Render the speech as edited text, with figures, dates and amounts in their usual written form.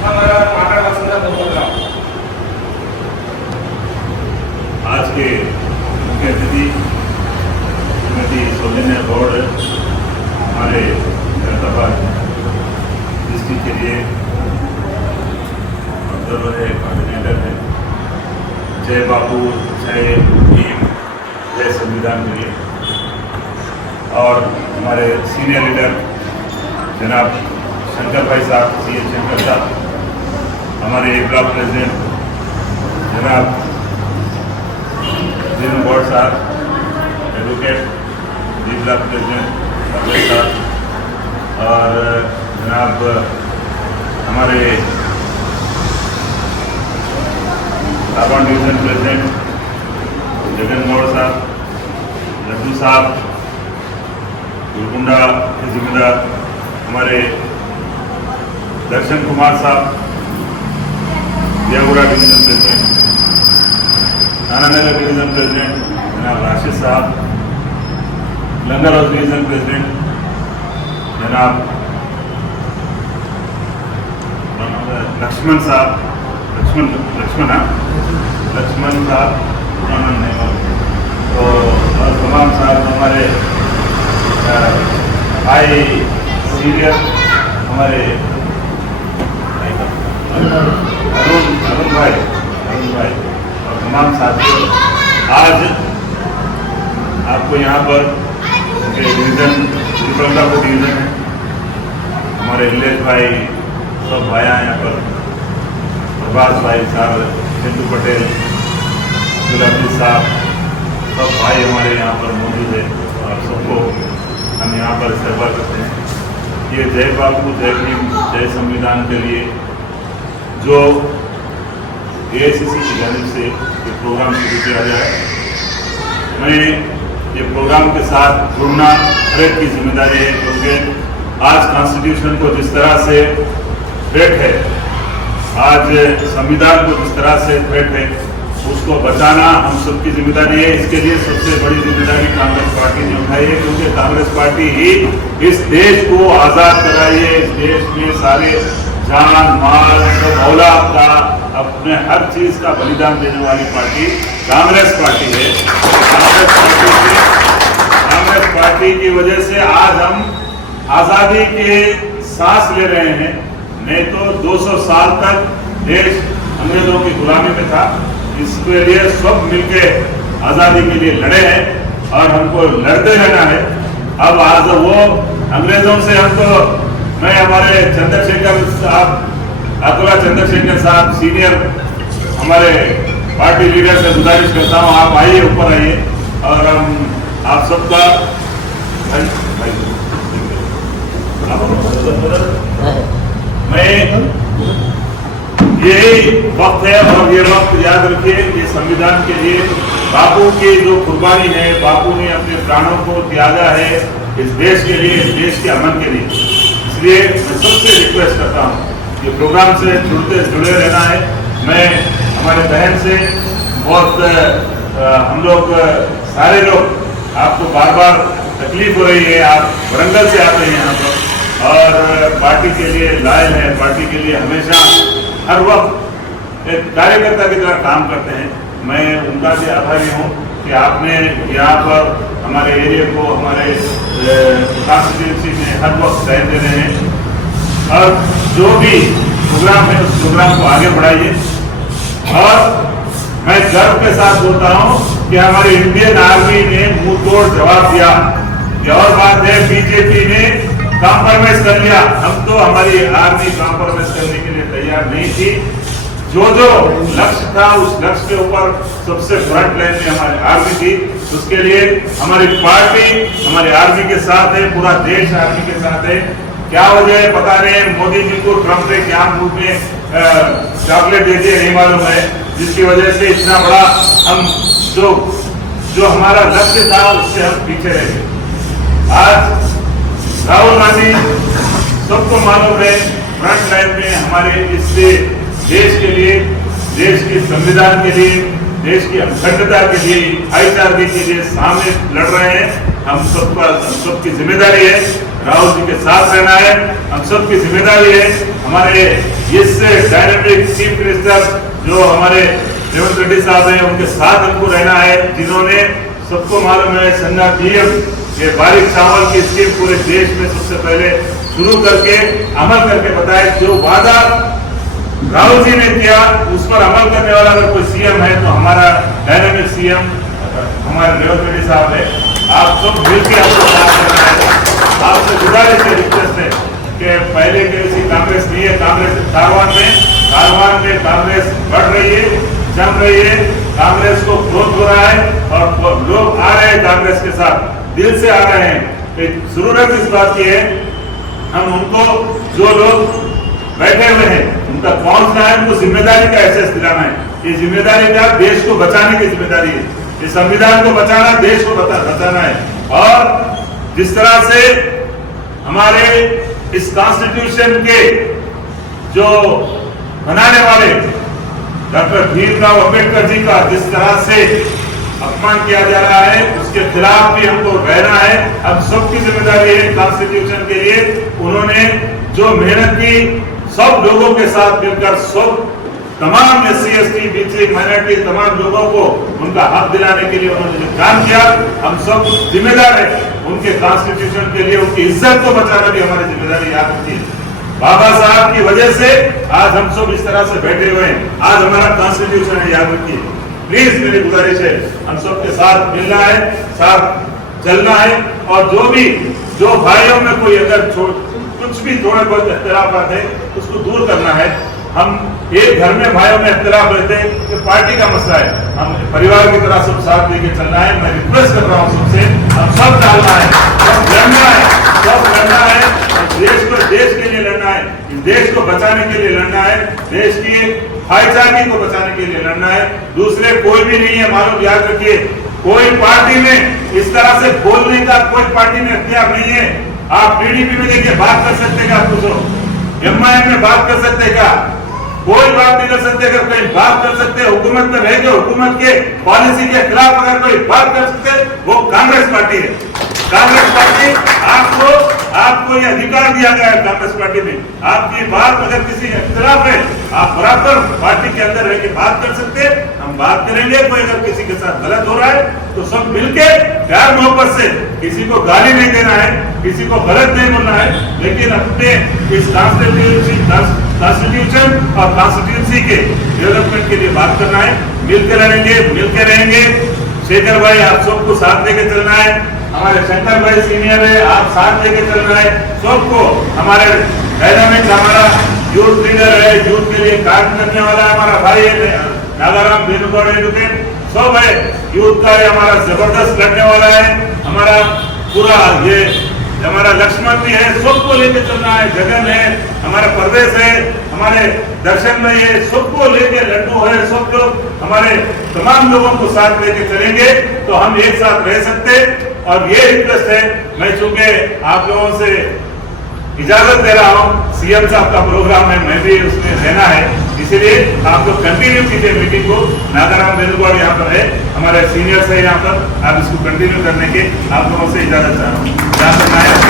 आज के मुख्य अतिथि श्रीमती सौजन्या गौड़ हमारे हैदराबाद डिस्ट्रिक्ट के लिए ऑब्जर्वर है, कोऑर्डिनेटर है। जय बापू, जय भीम, जय संविधान के लिए। और हमारे सीनियर लीडर जनाब शंकर भाई साहब, सी शंकर साहब, हमारे ब्लॉक प्रेसिडेंट जनाब जिन गौड़ साहब, advocate D block president Ajay साहब, और जनाब हमारे रावण डिवीजन प्रेसिडेंट जगन गौड़ साहब, लड्डू साहब, गुलकुंडा के जिम्मेदार हमारे दर्शन कुमार साहब, देवगुड़ा डिवीजन प्रेसिडेंट, नानानगर डिवीजन प्रेसिडेंट जनाब राशिद साहब, लंगर हाउस डिवीजन प्रेसिडेंट जनाब लक्ष्मण साहब, लक्ष्मण साहब, तो और तमाम साहब हमारे भाई सीनियर हमारे अरुण भाई और तमाम साथियों, आज आपको यहाँ पर डिवीज़न त्रिपुरा डिवीज़न है, हमारे नीलेश भाई सब भाई हैं यहाँ पर, प्रभास भाई साहब, चिंटू पटेल, अब्दुल साहब, सब भाई हमारे यहाँ पर मौजूद है और सबको हम यहाँ पर सेवा करते हैं। ये जय बापू, जय भीम, जय संविधान के लिए जो AICC की जानिब से ये प्रोग्राम शुरू किया गया है, मैं ये प्रोग्राम के साथ जुड़ना हर एक की जिम्मेदारी है, क्योंकि आज कॉन्स्टिट्यूशन को जिस तरह से थ्रेट है, आज संविधान को जिस तरह से थ्रेट है, उसको बचाना हम सबकी जिम्मेदारी है। इसके लिए सबसे बड़ी जिम्मेदारी कांग्रेस पार्टी ने उठाई है, क्योंकि कांग्रेस पार्टी ही इस देश को आज़ाद कराई है। इस देश में सारे जान माल सब औलाद का, अपने हर चीज का बलिदान देने वाली पार्टी कांग्रेस पार्टी है। कांग्रेस पार्टी की वजह से आज हम आजादी के सांस ले रहे हैं। नहीं तो 200 साल तक देश अंग्रेजों की गुलामी में था। इसके लिए सब मिलके आजादी के लिए लड़े हैं और हमको लड़ते रहना है। अब आज वो अंग्रेजों से हमको, मैं हमारे चंद्रशेखर साहब, अतुला चंद्रशेखर साहब सीनियर हमारे पार्टी लीडर से गुजारिश करता हूँ, आप आइए, ऊपर आइए और हम आप सबका मैं यही वक्त है और ये वक्त याद रखिए, ये संविधान के लिए बापू की जो कुर्बानी है, बापू ने अपने प्राणों को त्यागा है इस देश के लिए, इस देश के अमन के लिए। इसलिए मैं सबसे रिक्वेस्ट करता हूँ कि प्रोग्राम से जुड़े रहना है। मैं हमारे बहन से बहुत हम लोग सारे लोग, आपको बार बार तकलीफ हो रही है, आप वरंगल से आते हैं यहाँ पर और पार्टी के लिए लायल है, पार्टी के लिए हमेशा हर वक्त एक कार्यकर्ता की तरह काम करते हैं। मैं उनका भी आभारी हूँ कि आपने यहाँ पर हमारे एरिया को, हमारे कॉन्स्टिट्यूंसी में हर वक्त टाइम दे रहे हैं और जो भी प्रोग्राम है उस प्रोग्राम को आगे बढ़ाइए। और मैं गर्व के साथ बोलता हूँ कि हमारी इंडियन आर्मी ने मुंह तोड़ जवाब दिया। ये और बात है, बीजेपी ने कॉम्प्रोमाइज कर लिया, हम तो हमारी आर्मी कॉम्प्रोमाइज करने के लिए तैयार नहीं थी। जो लक्ष्य था उस लक्ष्य के ऊपर सबसे फ्रंट लाइन में हमारी आर्मी थी। उसके लिए हमारी पार्टी हमारी आर्मी के साथ है, पूरा देश आर्मी के साथ है। क्या वजह है पता नहीं, मोदी जी को ट्रम्प ने क्या रूप में चॉकलेट दे दिए नहीं मालूम है, जिसकी वजह से इतना बड़ा हम जो हमारा लक्ष्य था उससे हम पीछे रह गए। आज राहुल गांधी सबको मालूम है फ्रंट लाइन में हमारे इस देश के लिए, देश के संविधान के लिए, देश की अखंडता के लिए, भाईचारे के लिए सामने लड़ रहे हैं। हम सबकी जिम्मेदारी है राहुल जी के साथ रहना है, हम सबकी जिम्मेदारी है हमारे इस डायनेमिक चीफ मिनिस्टर जो हमारे रेवंत रेड्डी साहब हैं, उनके साथ हमको रहना है, जिन्होंने सबको मालूम है संज्ञा पीएम ये बारीक चावल की स्कीम पूरे देश में सबसे पहले शुरू करके अमल करके बताया। जो वादा राहुल जी ने किया उस पर अमल करने वाला अगर कोई सीएम है तो हमारा डायनेमिक सीएम हमारे रेवंत रेड्डी साहब है। आप सब मिलकर हमको साथ करना है। आपसे गुजारिश है, रिक्वेस्ट है कि पहले कैसी कांग्रेस नहीं है, कांग्रेस कारवान में कांग्रेस बढ़ रही है, जम रही है, कांग्रेस को ग्रोथ हो रहा है और लोग आ रहे हैं कांग्रेस के साथ, दिल से आ रहे हैं। जरूरत इस बात की है हम उनको जो लोग बैठे हुए हैं उनका पहुंचना है, उनको जिम्मेदारी का एहसास दिलाना है। ये जिम्मेदारी का देश को बचाने की जिम्मेदारी है, ये संविधान को बचाना, देश को बचाना है। और जिस तरह से हमारे इस कॉन्स्टिट्यूशन के जो बनाने वाले डॉक्टर भीमराव अंबेडकर जी का जिस तरह से अपमान किया जा रहा है, उसके खिलाफ भी हमको रहना है। हम सबकी जिम्मेदारी है कॉन्स्टिट्यूशन के लिए। उन्होंने जो मेहनत की, सब लोगों के साथ मिलकर सब तमाम SC ST BC माइनॉरिटी तमाम लोगों को उनका हक दिलाने के लिए उन्होंने जो काम किया, हम सब जिम्मेदार है उनके कॉन्स्टिट्यूशन के लिए। उनकी इज्जत को बचाना भी हमारी जिम्मेदारी याद रखिए। बाबा साहब की वजह से आज हम सब इस तरह से बैठे हुए हैं, आज हमारा कॉन्स्टिट्यूशन है, याद रखिए। प्लीज मेरी गुजारिश है, हम सबके साथ मिलना है, साथ चलना है। और जो भाइयों में कोई अगर कुछ भी थोड़े बहुत इख्तिलाफात है उसको दूर करना है। हम एक घर में भाइयों में इख्तिलाफ रहते हैं कि पार्टी का मसला है, हम परिवार की तरह सब साथ लेके चलना है। मैं रिक्वेस्ट कर रहा हूँ सबसे, हम सब डालना है, सब लड़ना है, सब लड़ना है। देश के लिए लड़ना है, देश को बचाने के लिए लड़ना है, देश की भाईचारे को बचाने के लिए लड़ना है। दूसरे कोई भी नहीं है, मालूम याद रखिए। कोई पार्टी में इस तरह से बोलने का कोई पार्टी में अख्तियार नहीं है। आप PDP में देखिए बात कर सकते क्या, पूछो MIM में बात कर सकते क्या, कोई बात नहीं कर सकते। अगर कोई बात कर सकते हुकूमत में रह के हुकूमत के पॉलिसी के खिलाफ अगर कोई बात कर सकते वो कांग्रेस पार्टी है। कांग्रेस पार्टी आपको ये अधिकार दिया गया है कांग्रेस पार्टी में। आपकी बात अगर किसी के खिलाफ है, आप बराबर पार्टी के अंदर रह के बात कर सकते, हम बात करेंगे। कोई अगर किसी के साथ गलत हो रहा है तो सब मिलके प्यार मोहब्बत से, किसी को गाली नहीं देना है, किसी को गलत नहीं बोलना है, लेकिन अपने इस कॉन्स्टिट्यूशन और कॉन्स्टिट्यूंसी के डेवलपमेंट के लिए बात करना है। मिलकर लड़ेंगे, मिलकर रहेंगे। शेखर भाई आप सबको साथ लेके चलना है, हमारे शंकर भाई सीनियर है, आप साथ लेके चलना है सबको। हमारे डायनामिक हमारा यूथ लीडर है, यूथ के लिए काम करने वाला हमारा भाई है नागाराम वेणुगौड़ एडुकेट, सब है यूथ का, हमारा जबरदस्त लड़ने वाला है। हमारा पूरा ये हमारा लक्ष्मण भी है, सबको लेके चलना है। जगन है, हमारा प्रदेश है, हमारे दर्शन में है, सबको लेके लड्डू है, सब लोग हमारे तमाम लोगों को साथ लेके चलेंगे तो हम एक साथ रह सकते। और ये रिक्वेस्ट है, मैं चूंकि आप लोगों से इजाजत दे रहा हूँ, CM साहब का प्रोग्राम है, मैं भी उसमें रहना है, इसलिए आप लोग कंटिन्यू कीजिए मीटिंग को। नागाराम वेणुगौड़ यहाँ पर है, हमारे सीनियर्स है यहाँ पर, आप इसको कंटिन्यू करने के आप लोगों से इजाजत चाह रहा हूँ।